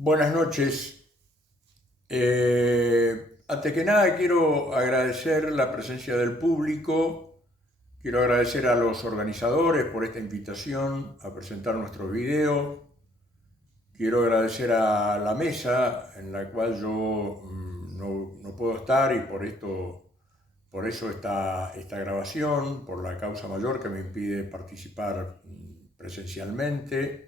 Buenas noches. Antes que nada quiero agradecer la presencia del público, quiero agradecer a los organizadores por esta invitación a presentar nuestro video, quiero agradecer a la mesa en la cual yo no puedo estar y por eso esta grabación, por la causa mayor que me impide participar presencialmente.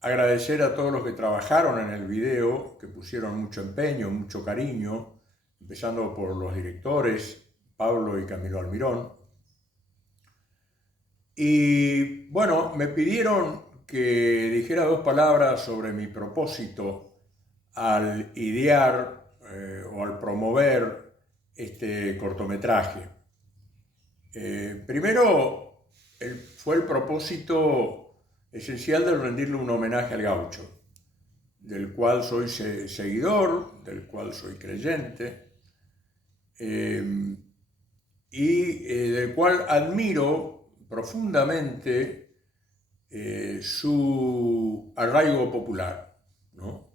Agradecer a todos los que trabajaron en el video, que pusieron mucho empeño, mucho cariño, empezando por los directores, Pablo y Camilo Almirón. Y bueno, me pidieron que dijera dos palabras sobre mi propósito al idear o al promover este cortometraje. Primero, fue el propósito esencial de rendirle un homenaje al gaucho, del cual soy seguidor, del cual soy creyente, y del cual admiro profundamente su arraigo popular, ¿no?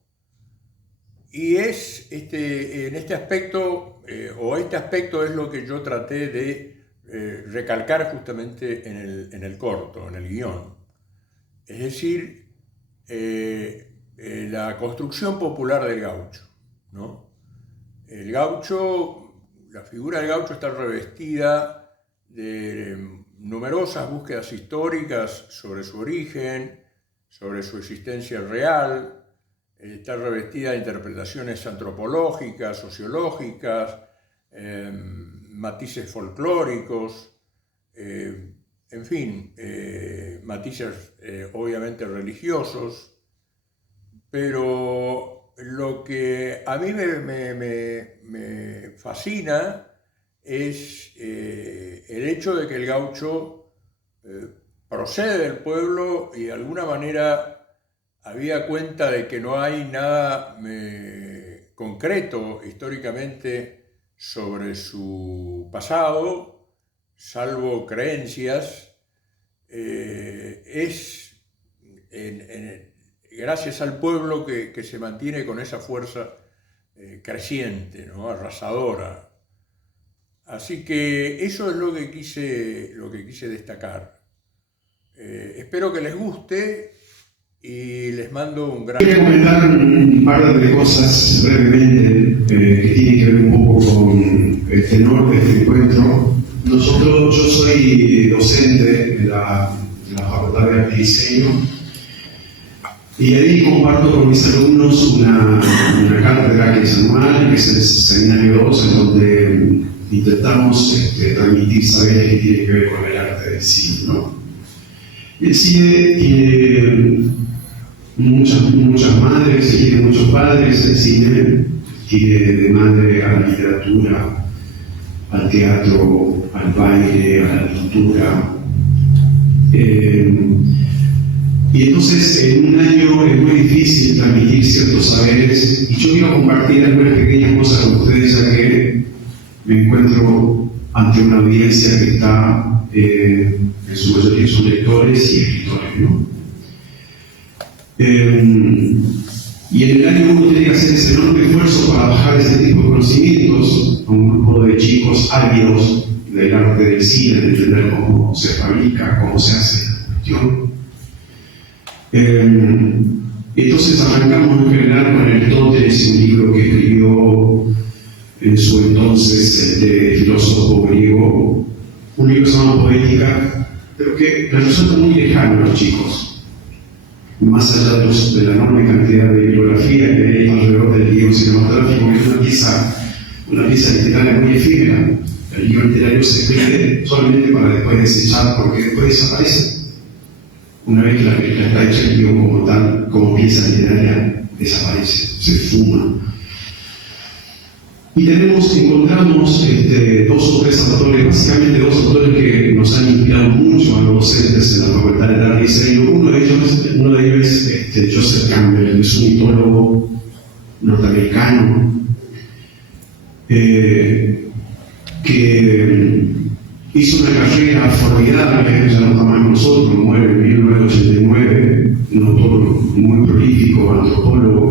Y es en este aspecto, este aspecto es lo que yo traté de recalcar justamente en el corto, en el guión. Es decir, la construcción popular del gaucho, ¿no? El gaucho, la figura del gaucho está revestida de numerosas búsquedas históricas sobre su origen, sobre su existencia real, está revestida de interpretaciones antropológicas, sociológicas, matices folclóricos, en fin, matices obviamente religiosos, pero lo que a mí me fascina es el hecho de que el gaucho procede del pueblo y de alguna manera había cuenta de que no hay nada concreto históricamente sobre su pasado, salvo creencias. Es gracias al pueblo que se mantiene con esa fuerza creciente, ¿no? Arrasadora. Así que eso es lo que quise destacar. Espero que les guste y les mando un gran... Quiero comentar un par de cosas brevemente que tienen que ver un poco con el tenor de este encuentro. Yo soy docente de la Facultad de Arte y Diseño y ahí comparto con mis alumnos una cátedra que es anual, que es el Seminario 2, en donde intentamos transmitir saberes que tienen que ver con el arte del cine, ¿no? El cine tiene muchas madres, tiene muchos padres. El cine tiene de madre a la literatura, al teatro, al baile, a la pintura. Y entonces en un año es muy difícil transmitir ciertos saberes, y yo quiero compartir algunas pequeñas cosas con ustedes, ya que me encuentro ante una audiencia que está, en su mayoría son lectores y escritores, ¿no? Y en el año uno tiene que hacer ese enorme esfuerzo para bajar ese tipo de conocimientos a un grupo de chicos ávidos del arte del cine, de entender cómo se fabrica, cómo se hace la cuestión. Entonces arrancamos en general con Aristóteles, un libro que escribió en su entonces filósofo griego, un libro que se llama Poética, pero que les resulta muy lejano a los chicos, más allá de la enorme cantidad de bibliografía que hay alrededor del guión cinematográfico, que es una pieza literaria muy efímera. El guión literario se escribe solamente para después desechar, porque después desaparece. Una vez que la película está hecha, el guión como tal, como pieza literaria, desaparece, se fuma. Y encontramos dos o tres autores, básicamente dos autores que nos han inspirado mucho a los docentes en la Facultad de Arte y Diseño. Uno de ellos es Joseph Campbell, que es un mitólogo norteamericano, que hizo una carrera formidable, ya lo tomamos nosotros, muere en 1989, un autor muy prolífico, antropólogo,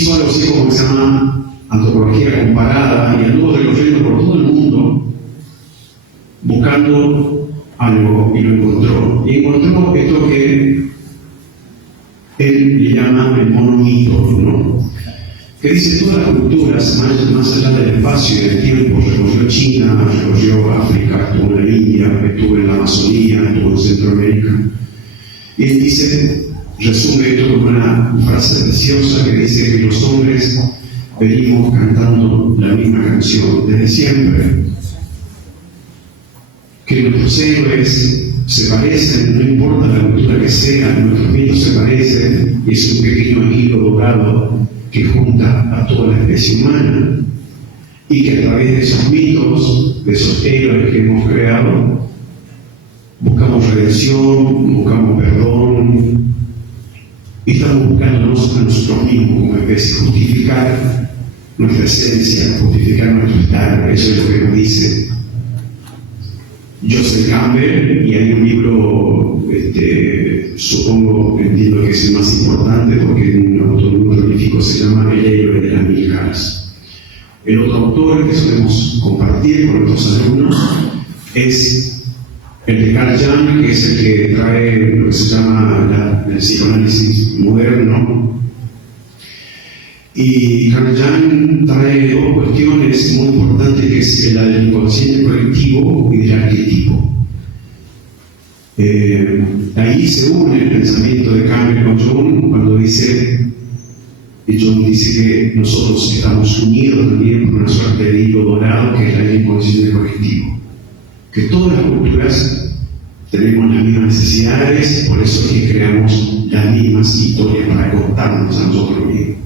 hizo algo así como que se llama antropología comparada y anduvo recorriendo por todo el mundo buscando algo y lo encontró. Y encontró esto que él le llama el monomito, ¿no? Que dice todas las culturas, más allá del espacio y del tiempo, recorrió China, recorrió África, estuvo en la India, estuvo en la Amazonía, estuvo en Centroamérica. Y él dice, resume esto con una frase preciosa que dice que los hombres venimos cantando la misma canción desde siempre. Que nuestros héroes se parecen, no importa la cultura que sea, nuestros mitos se parecen, y es un pequeño hilo dorado que junta a toda la especie humana, y que a través de esos mitos, de esos héroes que hemos creado, buscamos redención, buscamos perdón, y estamos buscándonos a nosotros mismos como especie, justificar nuestra esencia, justificar nuestro estar. Eso es lo que nos dice Joseph Campbell, y hay un libro, supongo, entiendo que es el más importante porque en un autor prolífico se llama El héroe de las mil caras. El otro autor que solemos compartir con nuestros alumnos es el de Carl Jung, que es el que trae lo que se llama el psicoanálisis moderno. Y Carl Jung trae dos cuestiones muy importantes, que es la del inconsciente colectivo y del arquetipo. Ahí se une el pensamiento de Campbell con Jung cuando Jung dice que nosotros estamos unidos también por una suerte de hilo dorado que es la del inconsciente colectivo. Que todas las culturas tenemos las mismas necesidades, por eso es que creamos las mismas historias para contarnos a nosotros mismos.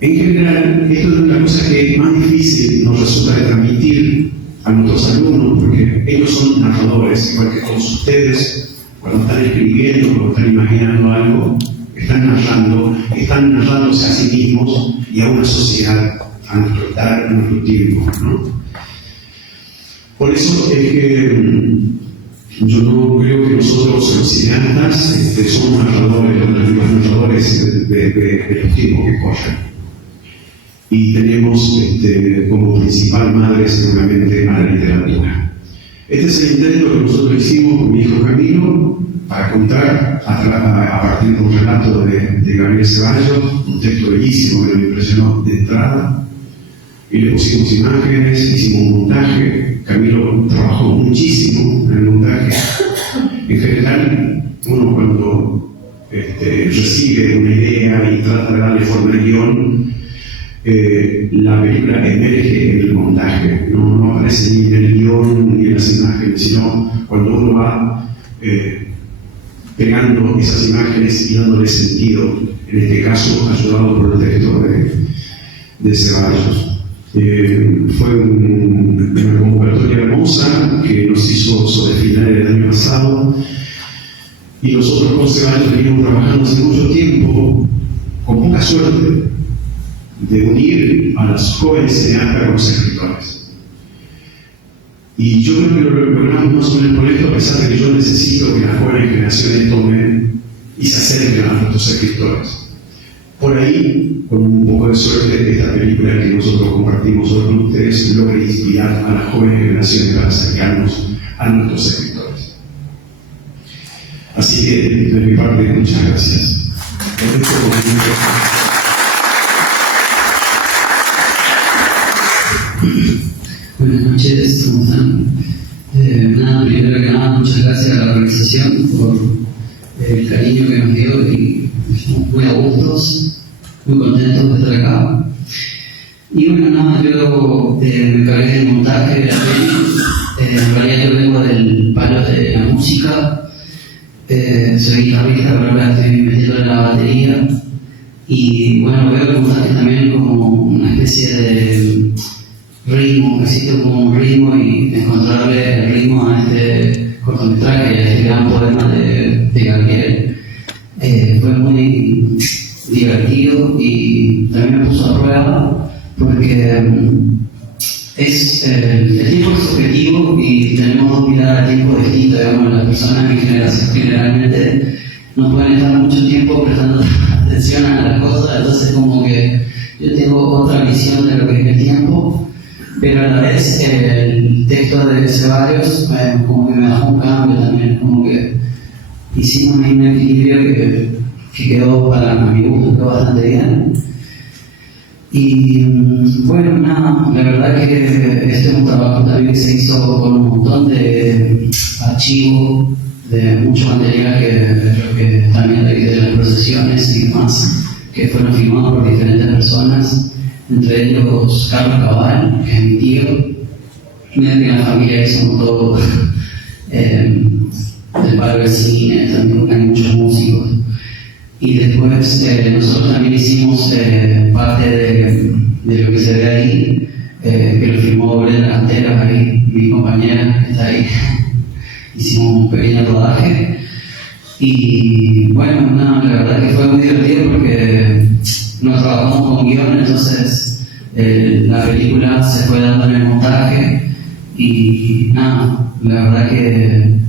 En general, esto es una cosa que más difícil nos resulta de transmitir a nuestros alumnos, porque ellos son narradores, igual que todos ustedes, cuando están escribiendo, cuando están imaginando algo, están narrándose a sí mismos y a una sociedad, a nuestro estar, a nuestro tiempo, ¿no? Por eso es que yo no creo que nosotros, los cineastas, somos narradores, los narradores de los tiempos que corren. Y tenemos como principal madre seguramente a la literatura. Este es el intento que nosotros hicimos con mi hijo Camilo para contar a partir de un relato de Gabriel Ceballos, un texto bellísimo que me impresionó de entrada, y le pusimos imágenes, hicimos un montaje. Camilo trabajó muchísimo en el montaje. En general, uno cuando recibe una idea y trata de darle forma al guión, la película emerge en el montaje, no aparece ni en el guión ni en las imágenes, sino cuando uno va pegando esas imágenes y dándole sentido, en este caso ayudado por el texto de Ceballos. Fue una convocatoria hermosa que nos hizo sobre finales del año pasado, y nosotros con Ceballos venimos trabajando hace mucho tiempo, con poca suerte, de unir a los jóvenes cineastas con los escritores. Y yo creo que lo logramos más o menos con esto, a pesar de que yo necesito que las jóvenes generaciones tomen y se acerquen a nuestros escritores. Por ahí, con un poco de suerte, esta película que nosotros compartimos hoy con ustedes logra inspirar a las jóvenes generaciones para acercarnos a nuestros escritores. Así que, de mi parte, muchas gracias. Buenas noches, ¿cómo están? Primero que nada, muchas gracias a la organización por el cariño que nos dio, y estamos muy a gustos, muy contentos de estar acá. Y bueno, nada, yo me encargué del montaje de la peli. En realidad yo vengo del palo de la música, soy guitarrista, pero ahora estoy metiendo en la batería. Y bueno, veo el montaje también como una especie de ritmo, existe como un ritmo, y encontrarle el ritmo a este cortometraje, a este gran poema de Gabriel, fue muy divertido y también me puso a prueba, porque es el tiempo es subjetivo y tenemos dos miradas al tiempo distintas. Digamos, las personas que generalmente no pueden estar mucho tiempo prestando atención a las cosas, entonces como que yo tengo otra visión de lo que es el tiempo, pero a la vez el texto de Ceballos como que me dejó un cambio también, como que hicimos ahí un equilibrio que quedó, para mi gusto, quedó bastante bien. Y bueno, nada, la verdad que este es un trabajo también que se hizo con un montón de archivos, de mucho material que también de las procesiones y demás, que fueron filmados por diferentes personas, entre ellos Carlos Cabal, que es mi tío. Mira que la familia hizo todo del palo del cine, también hay muchos músicos. Y después nosotros también hicimos parte de lo que se ve ahí, que lo filmó Brenda Canteras, ahí, mi compañera que está ahí. Hicimos un pequeño rodaje. Y bueno, no, la verdad que fue muy divertido porque nos trabajamos con guión, entonces la película se fue dando en el montaje. Y nada, la verdad que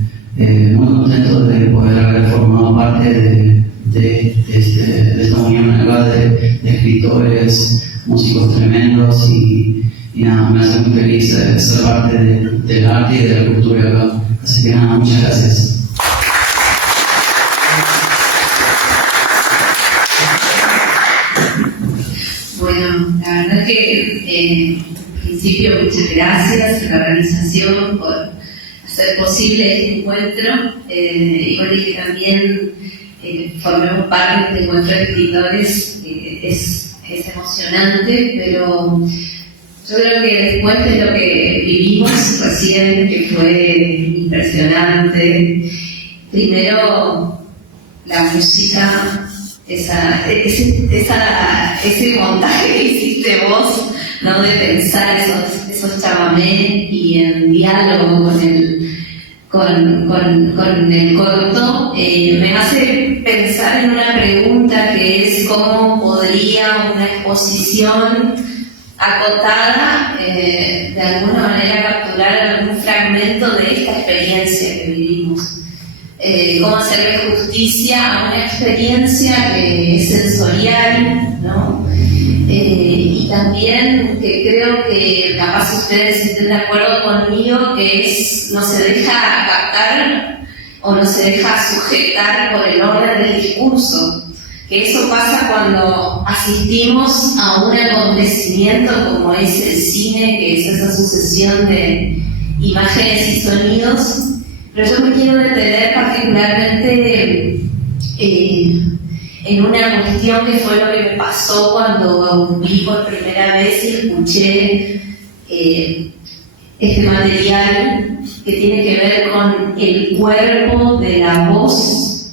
muy contento de poder haber formado parte de esta unión acá de escritores, músicos tremendos y nada, me hace muy feliz ser parte del arte y de la cultura acá. Así que nada, muchas gracias. Bueno, la verdad que en principio muchas gracias a la organización por hacer posible este encuentro y bueno, y que también formemos parte de este encuentro de escritores. Es emocionante, pero yo creo que después de lo que vivimos recién, que fue impresionante, primero la música, ese montaje que hiciste vos, ¿no? De pensar esos chamamés y en diálogo con el corto, me hace pensar en una pregunta que es cómo podría una exposición acotada de alguna manera capturar algún fragmento de esta experiencia que vivimos. Cómo hacerle justicia a una experiencia que es sensorial, ¿no? Y también que creo que capaz ustedes estén de acuerdo conmigo, que no se deja captar o no se deja sujetar por el orden del discurso. Que eso pasa cuando asistimos a un acontecimiento como es el cine, que es esa sucesión de imágenes y sonidos. Pero yo me quiero detener particularmente en una cuestión que fue lo que me pasó cuando vi por primera vez y escuché este material que tiene que ver con el cuerpo de la voz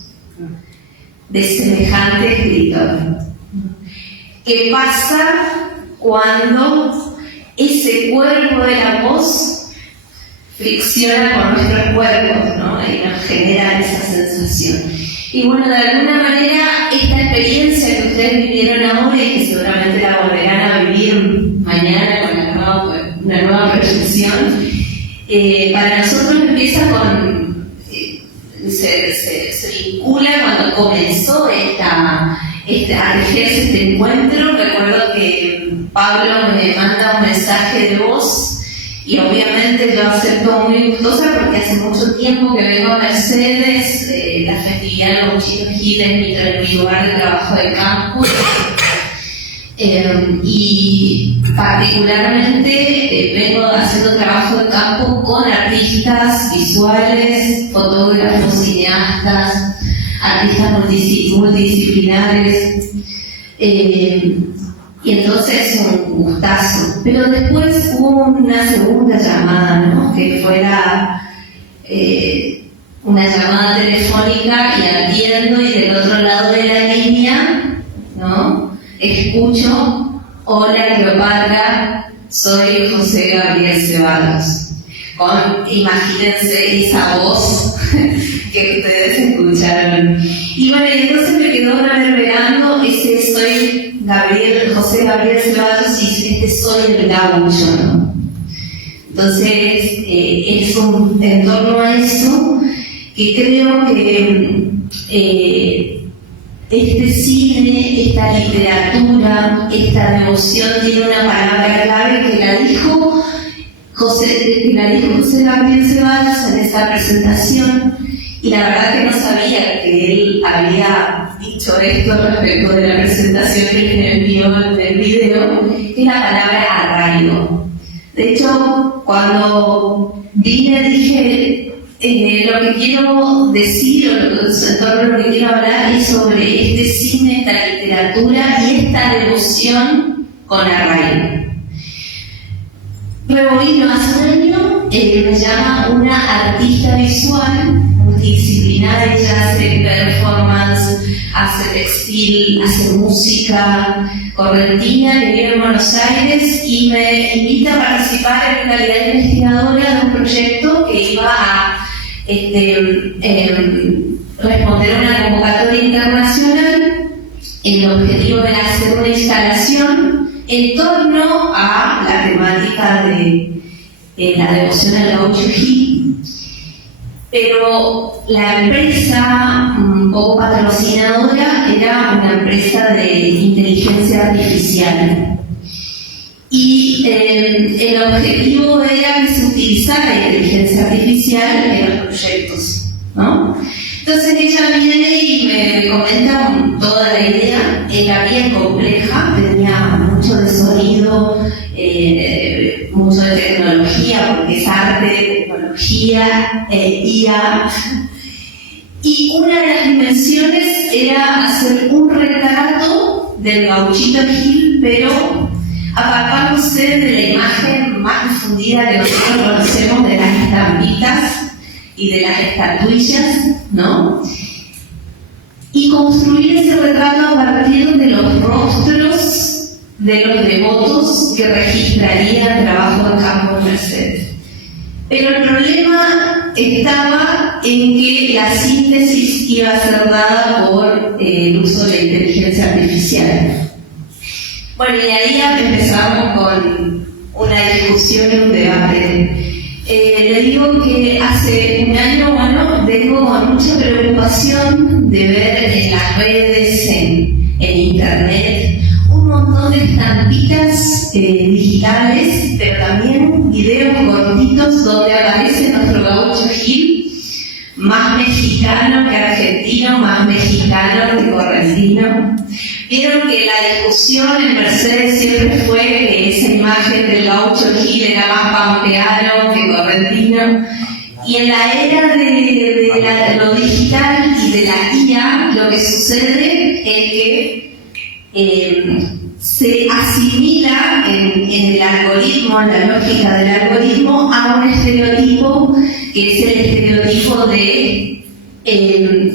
de semejante escritor. ¿Qué pasa cuando ese cuerpo de la voz fricciona con nuestros cuerpos, ¿no? Y nos genera esa sensación? Y bueno, de alguna manera, esta experiencia que ustedes vivieron ahora y que seguramente la volverán a vivir mañana con una nueva proyección, para nosotros empieza con, se vincula cuando comenzó a tejerse este encuentro. Recuerdo que Pablo me manda un mensaje de voz y obviamente yo acepto muy gustosa porque hace mucho tiempo que vengo a Mercedes, la festividad de los Chinos Giles, mi lugar de trabajo de campo. Y particularmente vengo haciendo trabajo de campo con artistas visuales, fotógrafos, cineastas, artistas multidisciplinares, y entonces un gustazo. Pero después hubo una segunda llamada, ¿no? Que fuera una llamada telefónica y atiendo, y del otro lado de la línea, ¿no? Escucho: hola Cleopatra, soy José Gabriel Ceballos. Imagínense esa voz que ustedes escucharon. Y bueno, entonces me quedó reverberando ese soy José Gabriel Ceballos, y soy el gaucho, ¿no? Entonces, es en torno a eso que creo que este cine, esta literatura, esta devoción tiene una palabra clave que la dijo José Gabriel Ceballos en esta presentación, y la verdad que no sabía que él había dicho esto respecto de la presentación que me envió en el video, que es la palabra arraigo. De hecho, cuando vine dije, lo que quiero decir, o sobre lo que quiero hablar es sobre este cine, esta literatura y esta devoción con arraigo. Rebobino hace un año, me llama una artista visual multidisciplinaria, ella hace performance, hace textil, hace música correntina, que vive en Buenos Aires, y me invita a participar en calidad de investigadora de un proyecto que iba a responder a una convocatoria internacional. El objetivo era hacer una instalación en torno a la temática de la devoción al gaucho Gil, pero la empresa un poco patrocinadora era una empresa de inteligencia artificial, y el objetivo era que se utilizara inteligencia artificial en los proyectos, ¿no? Entonces ella viene y me comenta toda la idea. Era bien compleja, tenía mucho de sonido, mucho de tecnología, porque es arte, tecnología, IA. Y una de las dimensiones era hacer un retrato del gauchito Gil, pero apartándose de la imagen más difundida que nosotros conocemos de las estampitas y de las estatuillas, ¿no? Y construir ese retrato a partir de los rostros de los devotos que registrarían trabajo en Campos Mercedes. Pero el problema estaba en que la síntesis iba a ser dada por el uso de la inteligencia artificial. Bueno, y ahí empezamos con una discusión y un debate. Le digo que hace un año, bueno, tengo mucha preocupación de ver en las redes, en internet, un montón de estampitas digitales, pero también videos cortitos donde aparece nuestro gaucho Gil, más mexicano que argentino, más mexicano que correntino. Vieron que la discusión en Mercedes siempre fue que esa imagen del gaucho Gil era más pampeano que correntino, y en la era de lo digital y de la IA lo que sucede es que se asimila en el algoritmo, en la lógica del algoritmo, a un estereotipo que es el estereotipo de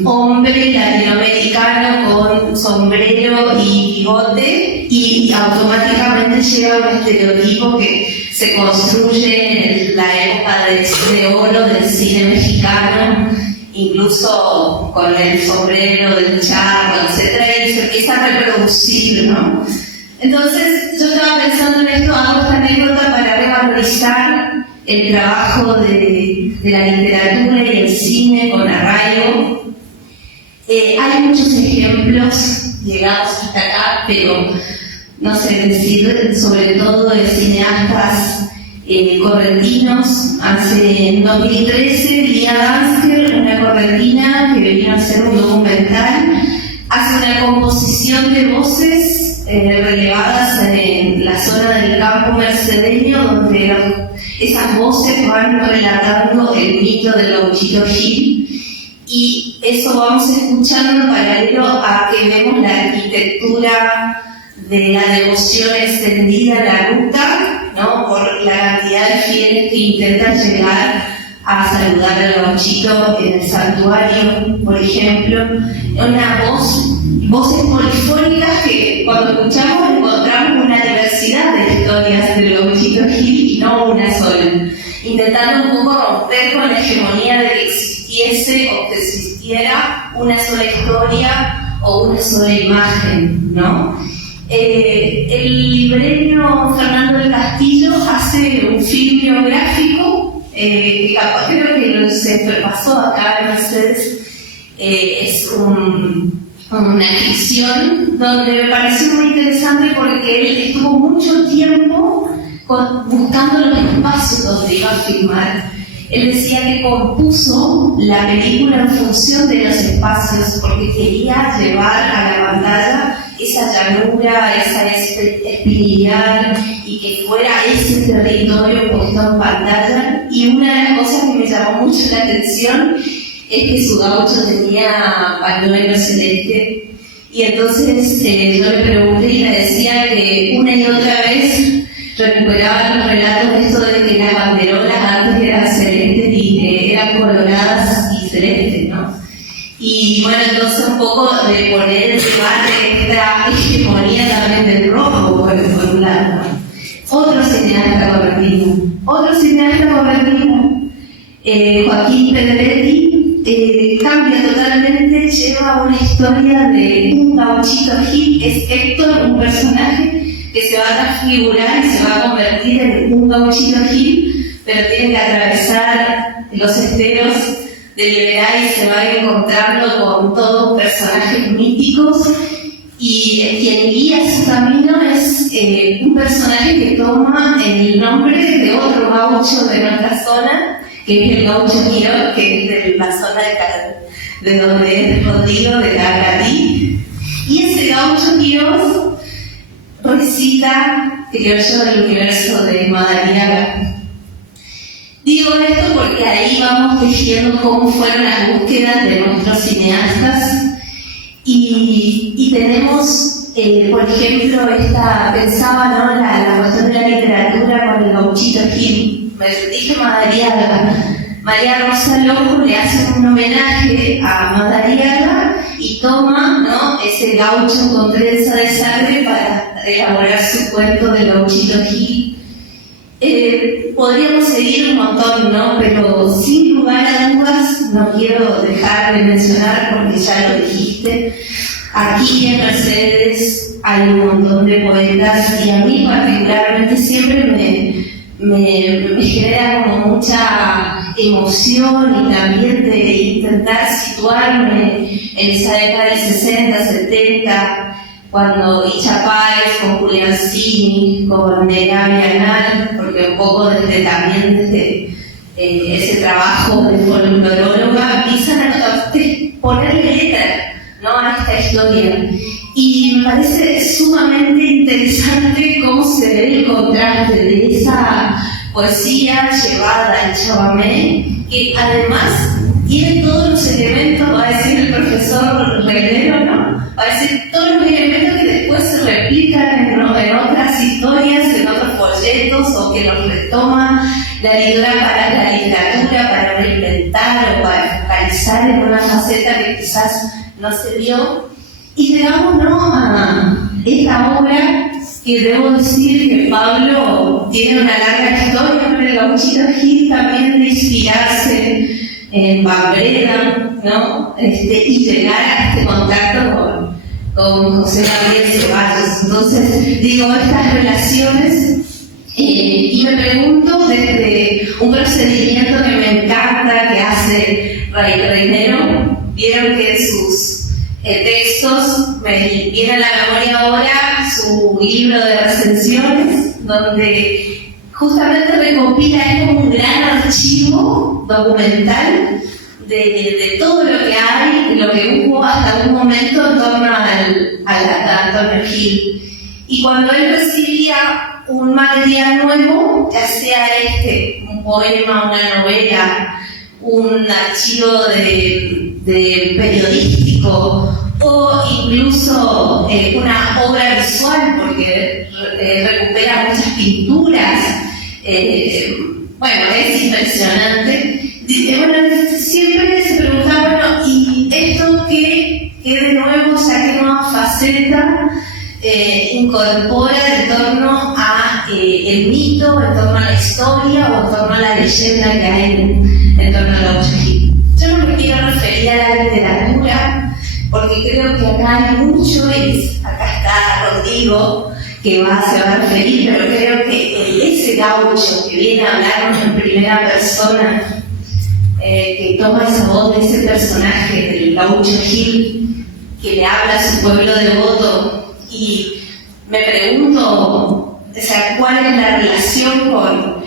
hombre latinoamericano con sombrero y bigote, y automáticamente llega un estereotipo que se construye en la época de oro del cine mexicano, incluso con el sombrero del charro, etcétera, y se empieza a reproducir, ¿no? Entonces yo estaba pensando en esto, hago esta anécdota para revalorizar el trabajo de la literatura y el cine con arraigo. Hay muchos ejemplos llegados hasta acá, pero no sé decir, sobre todo de cineastas correntinos. En 2013, Lía Dansker, una correntina que vino a hacer un documental, hace una composición de voces relevadas en la zona del campo mercedeño, donde esas voces van relatando el mito del gauchito Gil, y eso vamos escuchando paralelo a que vemos la arquitectura de la devoción extendida a la ruta, ¿no? Por la cantidad de fieles que intentan llegar a saludar al gauchito en el santuario, por ejemplo. Voces polifónicas que cuando escuchamos encontramos una diversidad de historias del gauchito Gil y no una sola, intentando un poco romper con la hegemonía de que existiese o que existiera una sola historia o una sola imagen, ¿no? El librero Fernando del Castillo hace un film biográfico, que capaz creo que se pasó acá en Mercedes, es un una ficción donde me pareció muy interesante porque él estuvo mucho tiempo buscando los espacios donde iba a filmar. Él decía que compuso la película en función de los espacios porque quería llevar a la pantalla esa llanura, esa espiritualidad y que fuera ese territorio puesto en pantalla. Y una de las cosas que me llamó mucho la atención es que su gaucho tenía pañuelo celeste. Y entonces yo le pregunté y me decía que una y otra vez recuperaban los relatos de esto de que las banderolas antes eran celestes y que eran coloradas y celestes, ¿no? Y bueno, entonces un poco de poner el debate esta hegemonía también del rojo, por un lado, ¿no? Otro cineasta convertido, Joaquín Pedretti, cambia totalmente, lleva una historia de un gauchito Gil, es Héctor, un personaje que se va a transfigurar y se va a convertir en un gauchito Gil, pero tiene que atravesar los esteros de Liberay y se va a ir encontrando con todos personajes míticos, y quien guía su camino es un personaje que toma el nombre de otro gaucho de nuestra zona, que es el gaucho Quirós, que es de la zona de donde es Rodrigo, de Cacatí, y ese gaucho Quirós recita Criollo del Universo de Madariaga. Digo esto porque ahí vamos tejiendo cómo fueron las búsquedas de nuestros cineastas y tenemos, por ejemplo, pensaba, ¿no?, la cuestión de la literatura con el gauchito Gil. Me dije Madariaga. María Rosa Lojo le hace un homenaje a Madariaga y toma, ¿no?, ese gaucho con trenza de sangre para elaborar su cuento del gauchito Gil. Podríamos seguir un montón, ¿no?, pero sin lugar a dudas no quiero dejar de mencionar, porque ya lo dijiste, aquí en Mercedes hay un montón de poetas y a mí particularmente siempre me genera como mucha emoción y también de intentar situarme en esa década del 60, 70, cuando Icha Páez, con Julián Cini, con Negabi Anal, porque un poco también desde ese trabajo de folcloróloga empiezan a ponerle letra, ¿no?, a esta historia. Y me parece sumamente interesante cómo se ve el contraste de esa poesía llevada al chamamé, que además tiene todos los elementos, va a decir el profesor Reinero, ¿no?, va a decir todos los elementos que después se replican en otras historias, en otros folletos, o que los retoma la editora para la literatura, para reinventar o para focalizar en una faceta que quizás no se vio. Y llegamos, ¿no?, a esta obra que debo decir que Pablo tiene una larga historia con el gauchito Gil, también de inspirarse en Pambreda, ¿no?, y llegar a este contacto con José Gabriel Ceballos. Entonces, digo, estas relaciones, y me pregunto desde un procedimiento que me encanta que hace Reinero. Vieron que sus textos, me viene a la memoria ahora su libro de recensiones, donde justamente recopila como un gran archivo documental de todo lo que hay, lo que hubo hasta un momento en torno a Antonio Gil. Y cuando él recibía un material nuevo, ya sea un poema, una novela, un archivo de periodístico o incluso una obra visual, porque recupera muchas pinturas, bueno, es impresionante. Siempre se preguntaba, bueno, ¿y esto qué de nuevo, qué nueva faceta incorpora en torno a el mito, en torno a la historia o en torno a la leyenda que hay en torno al gaucho Gil? Yo no me quiero referir a la literatura, porque creo que acá hay mucho, y acá está Rodrigo, que se va a referir, pero creo que ese gaucho que viene a hablarnos en primera persona, que toma esa voz de ese personaje del gaucho Gil, que le habla a su pueblo devoto, y me pregunto, o sea, ¿cuál es la relación con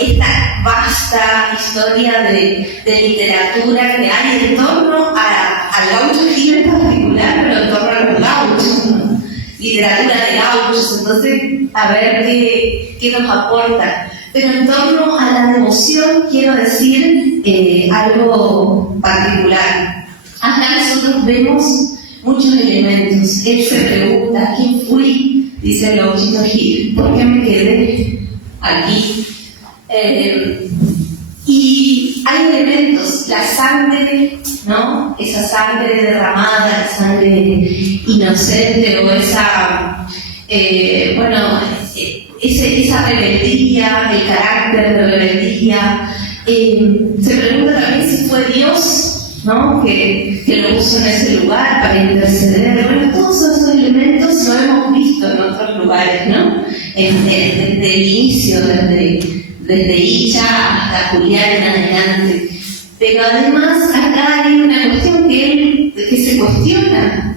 esta vasta historia de literatura que hay en torno al gaucho Gil en particular, pero en torno a los gauchos, ¿no? Literatura de gauchos, entonces a ver qué nos aporta. Pero en torno a la devoción quiero decir algo particular. Acá nosotros vemos muchos elementos. Él se pregunta, ¿quién fui? Dice el gauchito Gil, ¿por qué me quedé aquí? Y hay elementos, la sangre, ¿no? Esa sangre derramada, la sangre inocente, o esa, esa rebeldía, el carácter de rebeldía. Se pregunta también si fue Dios, ¿no? que lo puso en ese lugar para interceder. Bueno, todos esos elementos lo hemos visto en otros lugares, ¿no? Desde el inicio, desde Icha hasta Julián en adelante. Pero además acá hay una cuestión que se cuestiona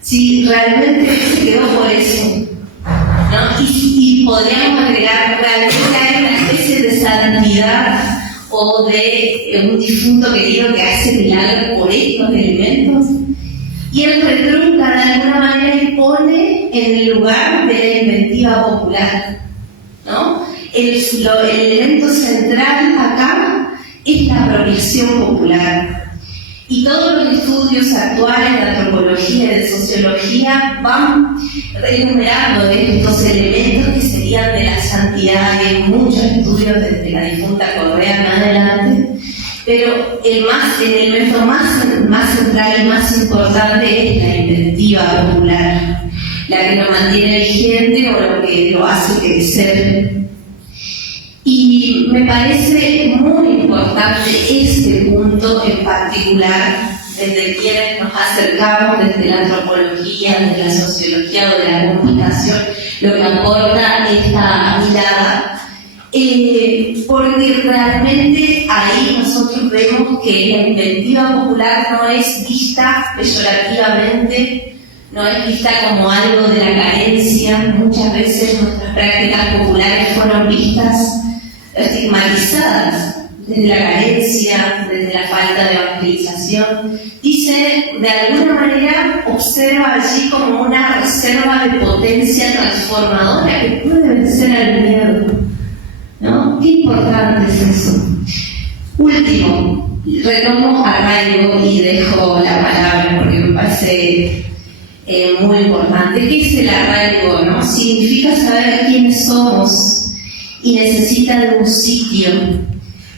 si realmente se quedó por eso, ¿no? Y podríamos agregar, realmente hay una especie de santidad o de un difunto querido que hace milagros por estos elementos, y él retrunca de alguna manera y pone en el lugar de la inventiva popular, ¿no? El elemento central acá es la apropiación popular. Y todos los estudios actuales de antropología y de sociología van enumerando estos elementos que serían de la santidad. Hay muchos estudios desde la difunta Correa en adelante, pero el elemento más central y más importante es la inventiva popular, la que lo mantiene vigente o lo que lo hace crecer. Y me parece muy importante este punto en particular, desde quienes nos acercamos, desde la antropología, desde la sociología o de la comunicación, lo que aporta esta mirada, porque realmente ahí nosotros vemos que la inventiva popular no es vista peyorativamente, no es vista como algo de la carencia. Muchas veces nuestras prácticas populares fueron vistas estigmatizadas desde la carencia, desde la falta de evangelización. Dice, de alguna manera, observa allí como una reserva de potencia transformadora que puede vencer al miedo, ¿no? Qué importante es eso. Último, retomo arraigo y dejo la palabra porque me parece muy importante. ¿Qué es el arraigo, no? Significa saber quiénes somos y necesita de un sitio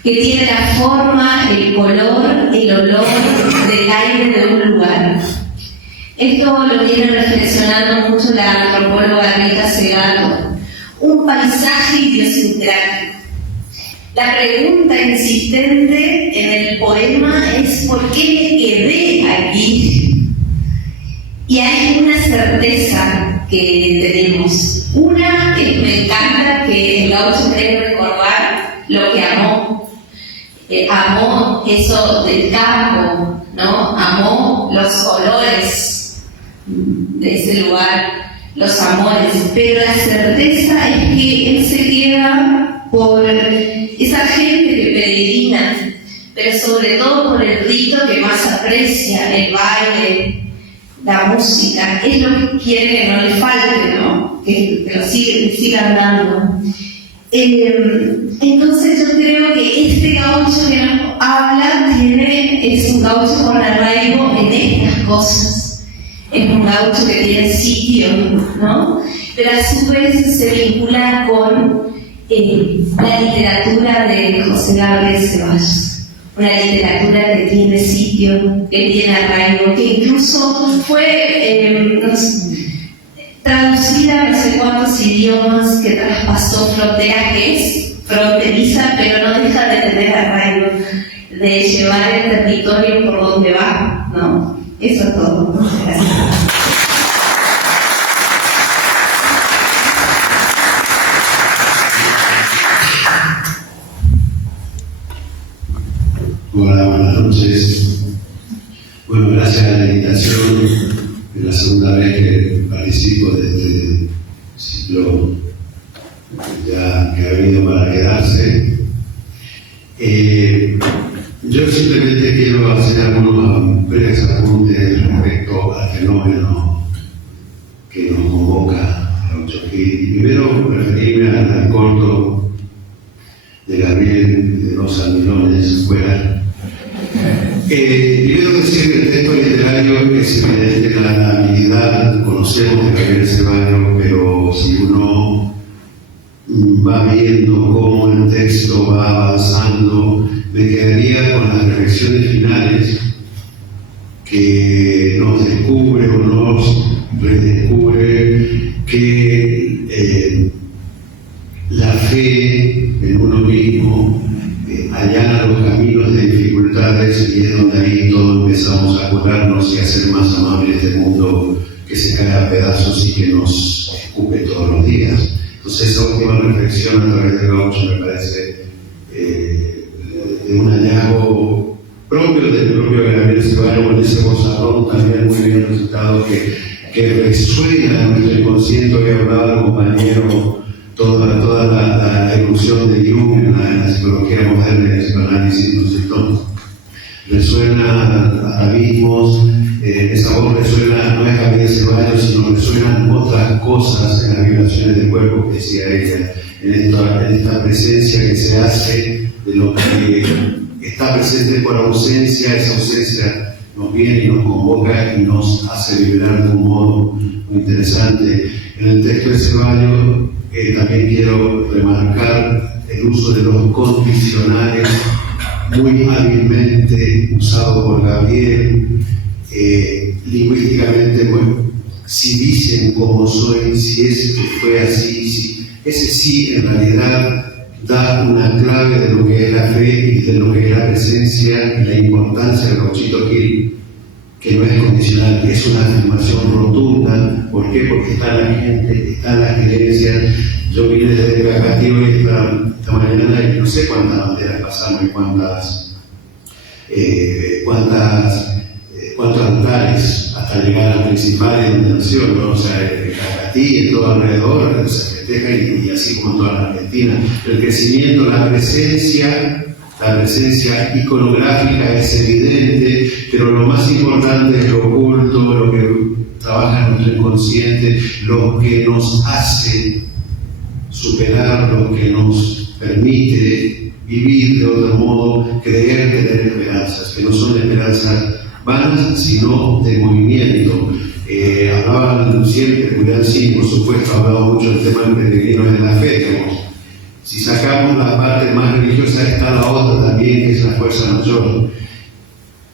que tiene la forma, el color, el olor del aire de un lugar. Esto lo viene reflexionando mucho la antropóloga Rita Segato. Un paisaje idiosincrático. La pregunta insistente en el poema es ¿por qué me quedé aquí? Y hay una certeza que tenemos. Una que me encanta, que el gaucho quiere recordar lo que amó. Amó eso del campo, ¿no? Amó los olores de ese lugar, los amores. Pero la certeza es que él se queda por esa gente que peregrina, pero sobre todo por el rito que más aprecia, el baile, la música. Es lo que quiere que no le falte, ¿no? Que lo sigan dando. Entonces yo creo que este gaucho que nos habla es un gaucho con arraigo en estas cosas. Es un gaucho que tiene sitio, ¿no? Pero a su vez se vincula con la literatura de José Gabriel Ceballos. Una literatura que tiene sitio, que tiene arraigo, que incluso fue traducida a no sé cuántos idiomas, que traspasó fronteras, que es fronteriza, pero no deja de tener arraigo, de llevar el territorio por donde va, ¿no? Eso es todo. Gracias. Hola, buenas noches. Bueno, Bueno, gracias a la invitación, es la segunda vez que participo de este ciclo ya que ha venido para quedarse. Yo simplemente quiero hacer algunos breves apuntes respecto al fenómeno que nos convoca Gaucho Gil. Primero, referirme al corto de Gabriel de los Almirones fuera. Primero decir que el texto literario es evidente la habilidad, conocemos de Gabriel Ceballos, pero si uno va viendo cómo el texto va avanzando, me quedaría con las reflexiones finales que nos descubre o nos redescubre que la fe en uno mismo allana los caminos de dificultades y es donde ahí todos empezamos a curarnos y a ser más amables este mundo que se cae a pedazos y que nos escupe todos los días. Entonces esa última reflexión a través de Gaucho me parece de un hallazgo propio del propio Gabriel Ceballos, con ese bozarrón también muy bien resultado que resuena en nuestro inconsciente. Hoy hablaba el compañero toda la evolución de Jung en la psicología moderna y el psicoanálisis, ¿no es cierto? Resuena a abismos, esa voz resuena, no es Gabriel Ceballos, sino resuenan otras cosas en las vibraciones del cuerpo que decía ella, en esta presencia que se hace de lo que está presente por ausencia. Esa ausencia nos viene y nos convoca y nos hace vibrar de un modo muy interesante. En el texto de Ceballos también quiero remarcar el uso de los condicionales muy hábilmente usado por Gabriel. Lingüísticamente, bueno, si dicen como soy, si es que fue así, si, ese sí en realidad da una clave de lo que es la fe y de lo que es la presencia y la importancia del Gauchito Gil, que no es condicional, que es una afirmación rotunda. ¿Por qué? Porque está la gente, están las creencias. Yo vine desde Cacatí hoy esta mañana y no sé cuántas banderas pasaron y cuántos altares hasta llegar al principal y donde nació, ¿no? O sea, Cacatí y todo alrededor se festeja y así como toda la Argentina. El crecimiento, la presencia iconográfica es evidente, pero lo más importante es lo oculto, lo que trabaja en nuestro inconsciente, lo que nos hace superar, lo que nos permite vivir de otro modo, creer, tener esperanzas, que no son esperanzas vanas, sino de movimiento. Hablaban siempre, Julián sí, por supuesto, ha hablado mucho del tema del peregrino en la fe, digamos. Si sacamos la parte más religiosa, está la otra también, que es la fuerza mayor.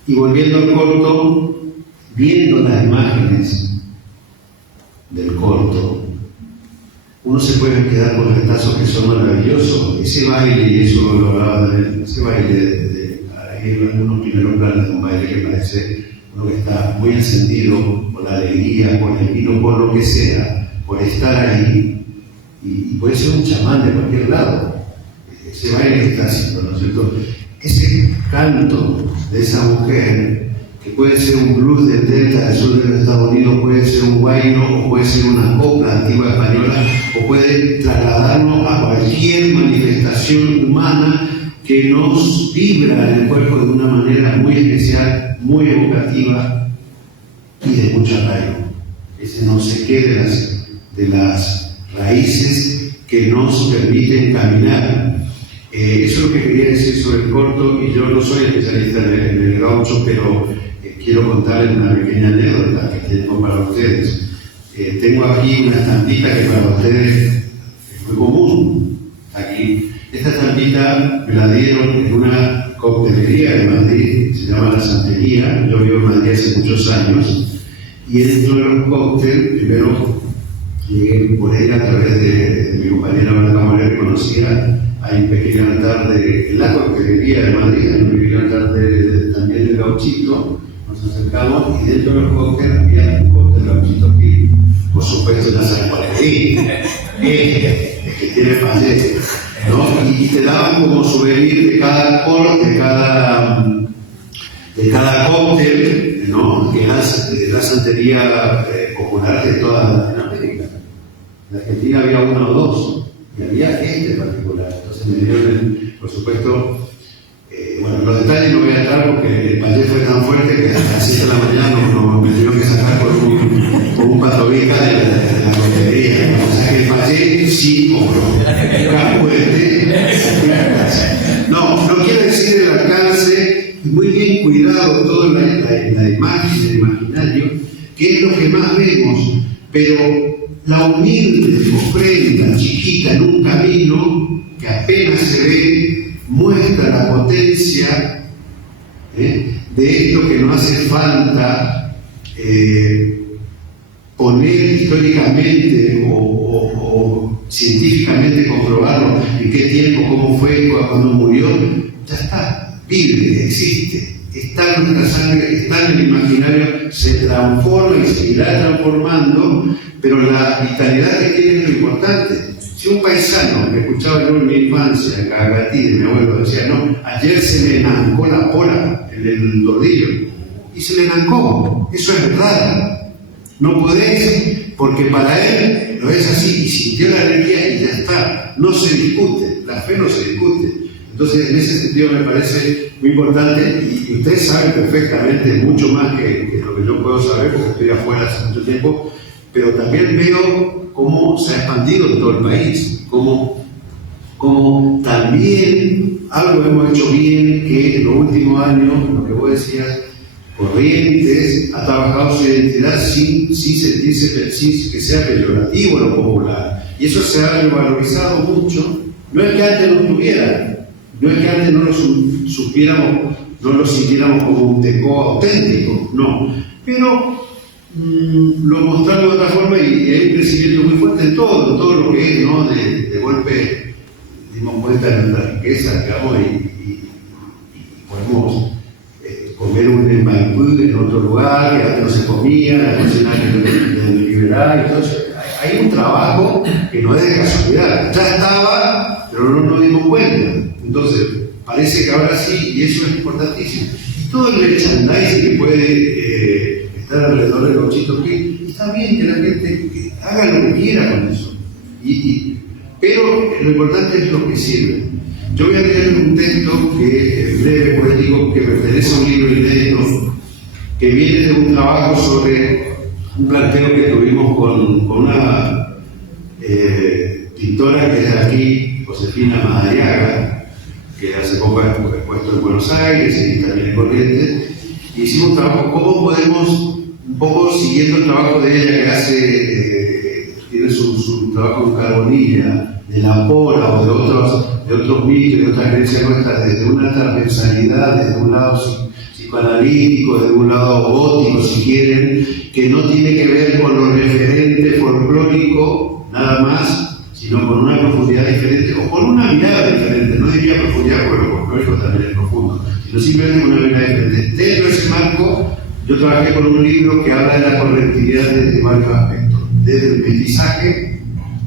Y volviendo al corto, viendo las imágenes del corto, uno se puede quedar con retazos que son maravillosos. Ese baile, y eso lo hablaba de ese baile, ahí en algunos primeros planos de un baile que parece uno que está muy encendido por la alegría, por el vino, por lo que sea, por estar ahí. Y puede ser un chamán de cualquier lado, ese baile que está haciendo, ¿no es cierto? Ese canto de esa mujer, que puede ser un blues del delta del sur de los Estados Unidos, puede ser un guayno, o puede ser una copla antigua española, o puede trasladarnos a cualquier manifestación humana que nos vibra en el cuerpo de una manera muy especial, muy evocativa y de mucho arraigo. Ese no sé qué de las raíces que nos permiten caminar. Eso es lo que quería decir sobre el corto, y yo no soy especialista en el gaucho, pero quiero contarles una pequeña anécdota que tengo para ustedes. Tengo aquí una estampita que para ustedes es muy común. Aquí, esta estampita me la dieron en una coctelería de Madrid, se llama La Santería. Yo vivo en Madrid hace muchos años, y dentro de los cócteles, primero llegué por ella a través de mi compañera Blanca Morel, que conocía. Hay un pequeño altar en la coctelería de Madrid, hay un pequeño altar también del gauchito. Nos acercamos y dentro de los cócteles había un cóctel Gauchito Gil. Por supuesto, ya saben cuál es. El que tiene fallece, ¿no? Y te daban como souvenir de cada corte, de cada cóctel, ¿no? Que es la santería popular de toda Latinoamérica. En Argentina había uno o dos, y había este en particular. Entonces me dieron, por supuesto, bueno, los detalles no voy a entrar porque el payé fue tan fuerte que hasta las 7 de la mañana me tuvieron que sacar por un patobica de la coctelería. O sea que el payé sí cobró. No quiero decir el alcance, muy bien cuidado toda la imagen, el imaginario, que es lo que más vemos, pero la humilde ofrenda chiquita en un camino que apenas se ve muestra la potencia de esto que nos hace falta poner históricamente o científicamente comprobarlo en qué tiempo, cómo fue, cuando murió. Ya está, vive, existe, está en nuestra sangre, está en el imaginario, se transforma y se irá transformando, pero la vitalidad que tiene es lo importante. Si un paisano que escuchaba yo en mi infancia, en Cagatí, de mi abuelo, decía, no, ayer se me nancó la pola en el tordillo, y se le nancó, eso es verdad. No podés, porque para él lo es así, y sintió la energía y ya está, no se discute, la fe no se discute. Entonces, en ese sentido me parece muy importante, y ustedes saben perfectamente mucho más que lo que yo puedo saber, porque estoy afuera hace mucho tiempo, pero también veo cómo se ha expandido en todo el país, cómo también algo hemos hecho bien, que en los últimos años, lo que vos decías, Corrientes ha trabajado su identidad sin sentirse, sin que sea peyorativo lo popular, y eso se ha revalorizado mucho. No es que antes no estuviera, no es que antes no lo supiéramos, no lo sintiéramos como un teco auténtico, no, pero lo mostramos de otra forma, y hay un crecimiento muy fuerte en todo lo que es, ¿no? De golpe dimos cuenta de nuestra riqueza, digamos, y podemos comer un embaipú en otro lugar que antes no se comía, la cocina de liberal. Entonces hay un trabajo que no es de casualidad, ya estaba, pero no nos dimos cuenta. Entonces parece que ahora sí, y eso es importantísimo. Y todo el merchandising que puede estar alrededor del Gauchito Gil, está bien que la gente haga lo que quiera con eso, pero lo importante es lo que sirve. Yo voy a leer un texto que es breve, poético, que pertenece a un libro inédito, que viene de un trabajo sobre un planteo que tuvimos con una pintora que es de aquí, Josefina Madariaga, que hace poco ha expuesto en Buenos Aires y también en Corrientes. Hicimos un trabajo, ¿cómo podemos, un poco siguiendo el trabajo de ella que hace, tiene su trabajo en Carbonilla, de la Pora o de otros mitos, de otras creencias nuestras, desde una transversalidad, desde un lado psicoanalítico, desde un lado gótico, si quieren, que no tiene que ver con lo referente folclórico, nada más, sino con una profundidad diferente, o con una mirada diferente. No diría profundidad, porque lo folclórico también es profundo, sino simplemente una mirada diferente. Dentro de ese marco, yo trabajé con un libro que habla de la correctividad desde varios aspectos, desde el mestizaje,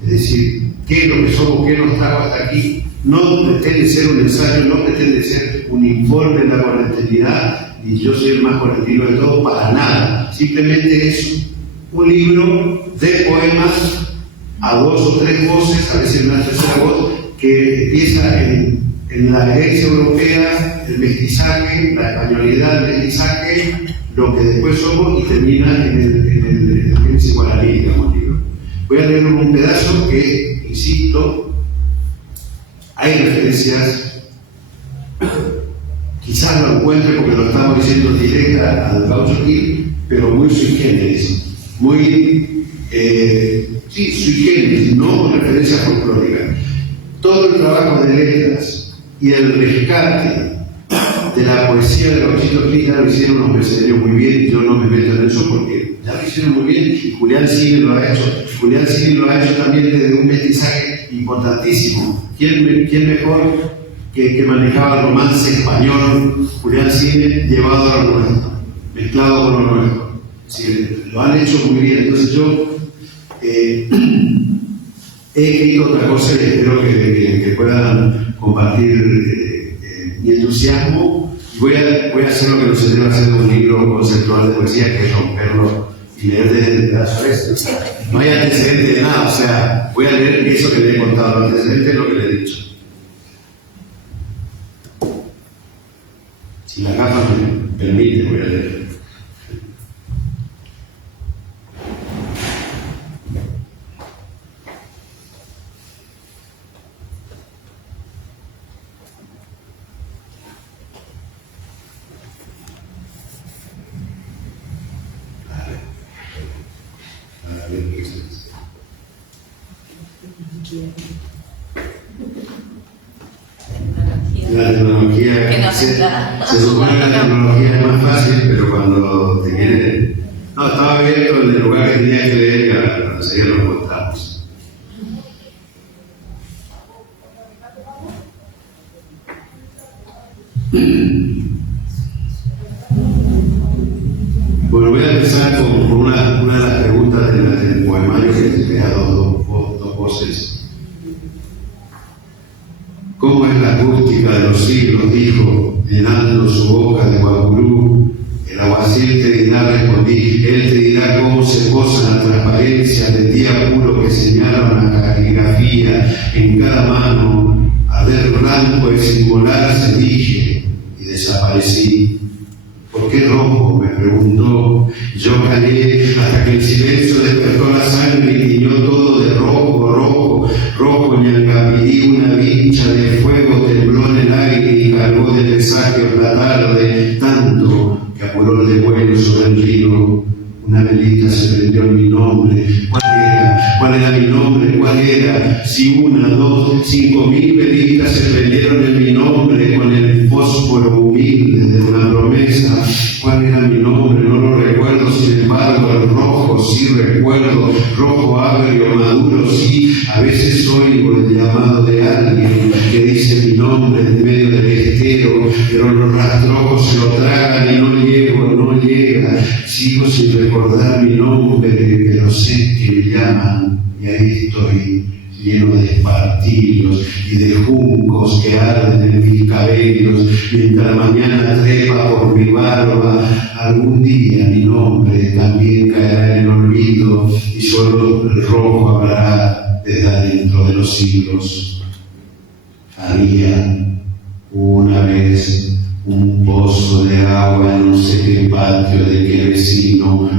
es decir, qué es lo que somos, qué nos trajo hasta aquí. No pretende ser un ensayo, no pretende ser un informe de la colectividad, y yo soy el más colectivo de todo, para nada. Simplemente es un libro de poemas a 2 o 3 voces, a veces una tercera voz, que empieza en la herencia europea, el mestizaje, la españolidad, el mestizaje, lo que después somos, y termina en el psicoanálisis, digamos, libro. Voy a leer un pedazo que, insisto, hay referencias, quizás lo encuentre porque lo estamos diciendo directa al Gaucho Gil, pero muy sui generis, muy sui generis, no referencias folclóricas. Todo el trabajo de letras y el rescate de la poesía de Gauchito Gil ya lo hicieron los brasileños muy bien, y yo no me meto en eso porque ya lo hicieron muy bien, y Julián Cine lo ha hecho. Julián Cine lo ha hecho también desde un mestizaje importantísimo. ¿Quién mejor que manejaba el romance español, Julián Cine, llevado a lo nuestro, mezclado con lo nuestro? Sí, lo han hecho muy bien. Entonces yo he escrito otra cosa y espero que puedan compartir mi entusiasmo y Voy a hacer lo que nos enseñaron a hacer en un libro conceptual de poesía, que es romperlo y leer desde el pedazo este. No hay antecedente de nada, o sea, voy a leer eso que le he contado, los antecedentes es lo que le he dicho. Si la gafa me permite, voy a leer. La tecnología, se supone que la tecnología es más fácil, pero cuando te quieren... No, estaba viendo en el lugar que tenía que leer y ahora enseguida lo encontramos. Bueno, voy a empezar con una de las preguntas del poemario que ha dado dos voces. ¿Cómo es la acústica de los siglos? Dijo, llenando su boca de guapurú. El aguacil te dirá, respondí, él te dirá cómo se posan las transparencias del día puro que señalan la caligrafía en cada mano. Arder blanco es inmolarse, dije, y desaparecí. ¿Por qué rojo? Me preguntó. Yo callé hasta que el silencio despertó la sangre y tiñó todo de rojo, rojo, rojo. Ñancapirí, una vincha de fuego tembló en el aire y cargó de presagios la tarde, tanto que apuró el vuelo sobre el río. Una velita se prendió en mi nombre. ¿Cuál era? ¿Cuál era mi nombre? ¿Cuál era? Si 1, 2, 5.000 velitas se prendieron en mi nombre con el fósforo humilde de una promesa. ¿Cuál era mi nombre? No lo recuerdo, sin embargo, el rojo sí recuerdo. Rojo agrio, maduro, sí. A veces oigo el llamado de alguien que dice mi nombre en medio del estero, pero los rastrojos se lo tragan y no llego, no llega. Sigo sin recordar mi nombre, pero sé que me llaman y ahí estoy, lleno de espartillos y de juncos que arden en mis cabellos, mientras mañana trepa por mi barba. Algún día mi nombre también caerá en el olvido y solo el rojo hablará desde adentro de los siglos. Había una vez un pozo de agua en no sé qué patio de qué vecino.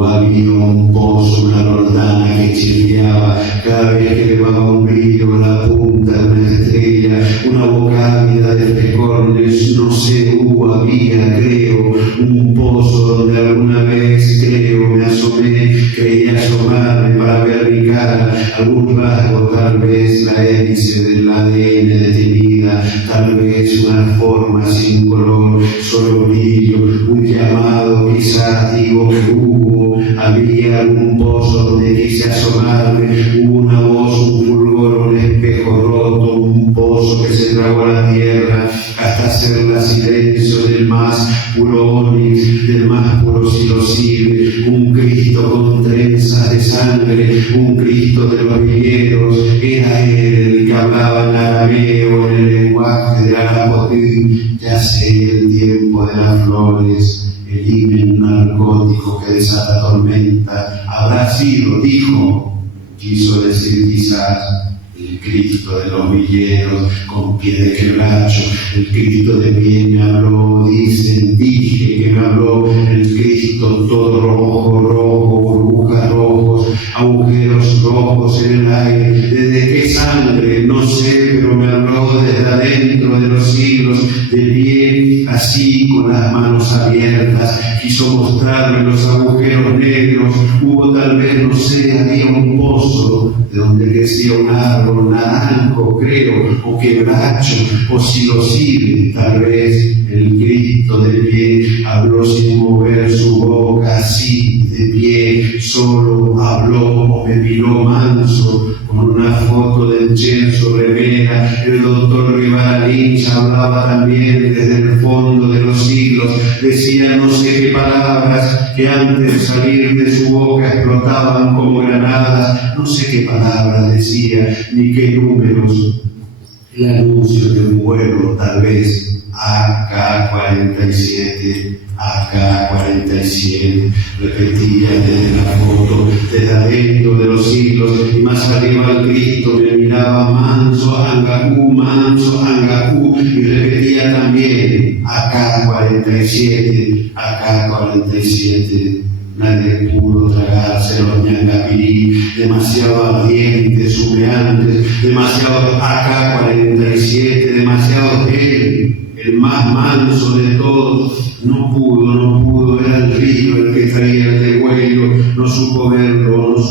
Había un pozo, una lordana que chirriaba cada vez que levaba un brillo la punta de una estrella, una boca ávida de frescornes, no sé, había, creo, un pozo donde alguna vez, creo, me asomé, creía asomarme para ver mi cara, algún rasgo, tal vez la hélice del ADN detenida, tal vez una forma sin color, solo brillo, un llamado, quizás digo que había algún pozo donde quise asomarme, una voz, un fulgor, un espejo roto, un pozo que se tragó a la tierra hasta hacerla silencio del más puro onix, del más puro psilocibe, un Cristo con trenzas de sangre, un Cristo de los villeros. Era él el que hablaba en arameo, en el lenguaje de Arapotí. Ya sé el tiempo de las flores, el himen narcótico que desata tormenta. Habrá sido, dijo, quiso decir quizás, el Cristo de los villeros con pie de quebracho. El Cristo de pie me habló, dicen, dije que me habló. El Cristo todo rojo, rojo, burbujas rojos, agujeros rojos en el aire. ¿Desde qué sangre? No sé, pero me habló desde adentro de los siglos, de pie, así, con las manos abiertas. Quiso mostrarme los agujeros negros. Hubo tal vez, no sé, había un pozo de donde crecía un árbol naranjo, creo, o quebracho, o psilocibe. Tal vez el Cristo de pie habló sin mover su boca, así, de pie, solo habló o me miró manso, con una foto del Che sobre Vera. El doctor Rivera Lynch hablaba también desde el fondo de los siglos, decía no sé qué palabras que antes de salir de su boca explotaban como granadas, no sé qué palabras decía, ni qué números. El anuncio de un vuelo, tal vez, AK-47, AK-47, repetía desde la foto, desde adentro de los siglos, y más arriba el Cristo me miraba, manso, Angakú, y repetía también, AK-47, AK-47. Nadie pudo tragarse los ñangapirí, demasiado ardientes, humeantes, demasiado AK-47, demasiado él, el más manso de todos. No pudo, era el río el que traía el degüello, no supo verlo, no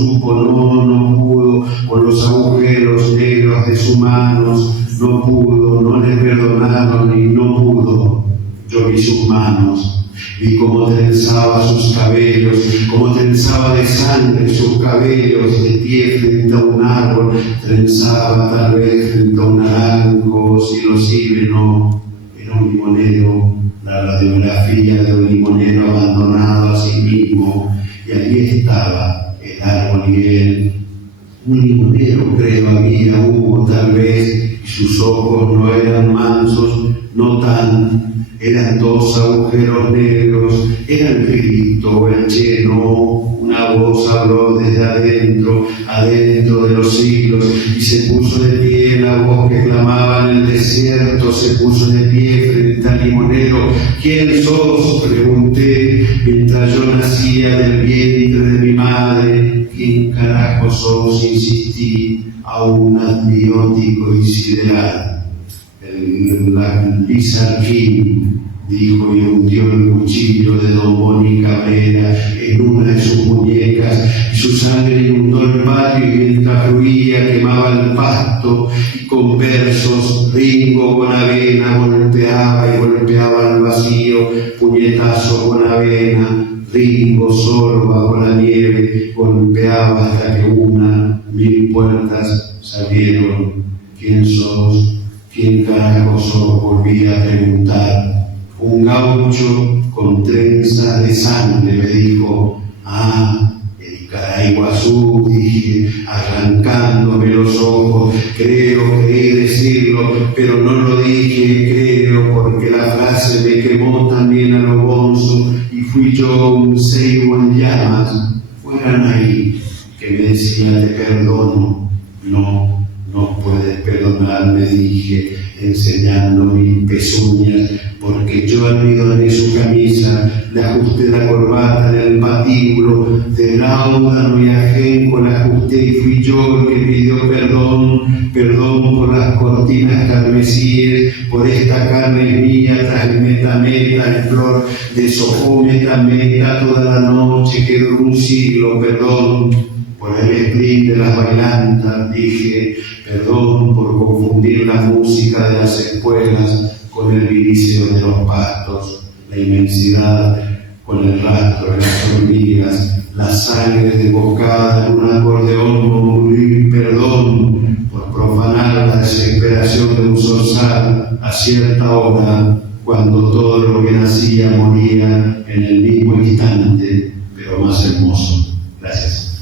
pudo, con los agujeros negros de sus manos, no pudo, no le perdonaron y no pudo. Yo vi sus manos. Vi cómo trenzaba sus cabellos, cómo trenzaba de sangre sus cabellos, de pie frente a un árbol, trenzaba tal vez frente a un naranjo, si lo sigue no, era un limonero, la radiografía de un limonero abandonado a sí mismo, y allí estaba el árbol y él, un limonero hubo tal vez, y sus ojos no eran mansos, no tan. Eran dos agujeros negros, era el Cristo, el lleno, una voz habló desde adentro de los siglos, y se puso de pie la voz que clamaba en el desierto, se puso de pie frente al limonero. ¿Quién sos?, pregunté, mientras yo nacía del vientre de mi madre. ¿Quién carajo sos?, insistí, a un antibiótico y sideral. El Lizarquín, dijo, y hundió el cuchillo de don Boni Cabrera en una de sus muñecas, y su sangre inundó el patio, y mientras fluía quemaba el pasto, y con versos Ringo con avena golpeaba al vacío, puñetazo con avena, Ringo solo bajo la nieve golpeaba hasta que 1.000 puertas se abrieron. ¿Quién sos?, ¿quién carajo sos?, volví a preguntar. Un gaucho con trenzas de sangre, me dijo. El Caraiguazú, dije, arrancándome los ojos. Creí decirlo, pero no lo dije, creo, porque la frase me quemó también a lo bonzo, y fui yo un ceibo en llamas. Fueran ahí, que me decía, te perdono. No puedes perdonar, me dije, enseñando mis pezuñas, porque yo almidonné su camisa, le ajusté la corbata en el patíbulo, de láudano y ajenco la ajusté, y fui yo el que pidió perdón por las cortinas carmesíes, por esta carne mía, tras meta, en flor, deshojó meta, toda la noche, que duró un siglo, perdón por el sprint de las bailantas, dije, perdón por confundir la música de las espuelas con el viliceo de los pastos, la inmensidad con el rastro de las hormigas, la sangre desbocada en un acordeón murmurí, perdón por profanar la desesperación de un zorzal a cierta hora, cuando todo lo que nacía moría en el mismo instante, pero más hermoso. Gracias.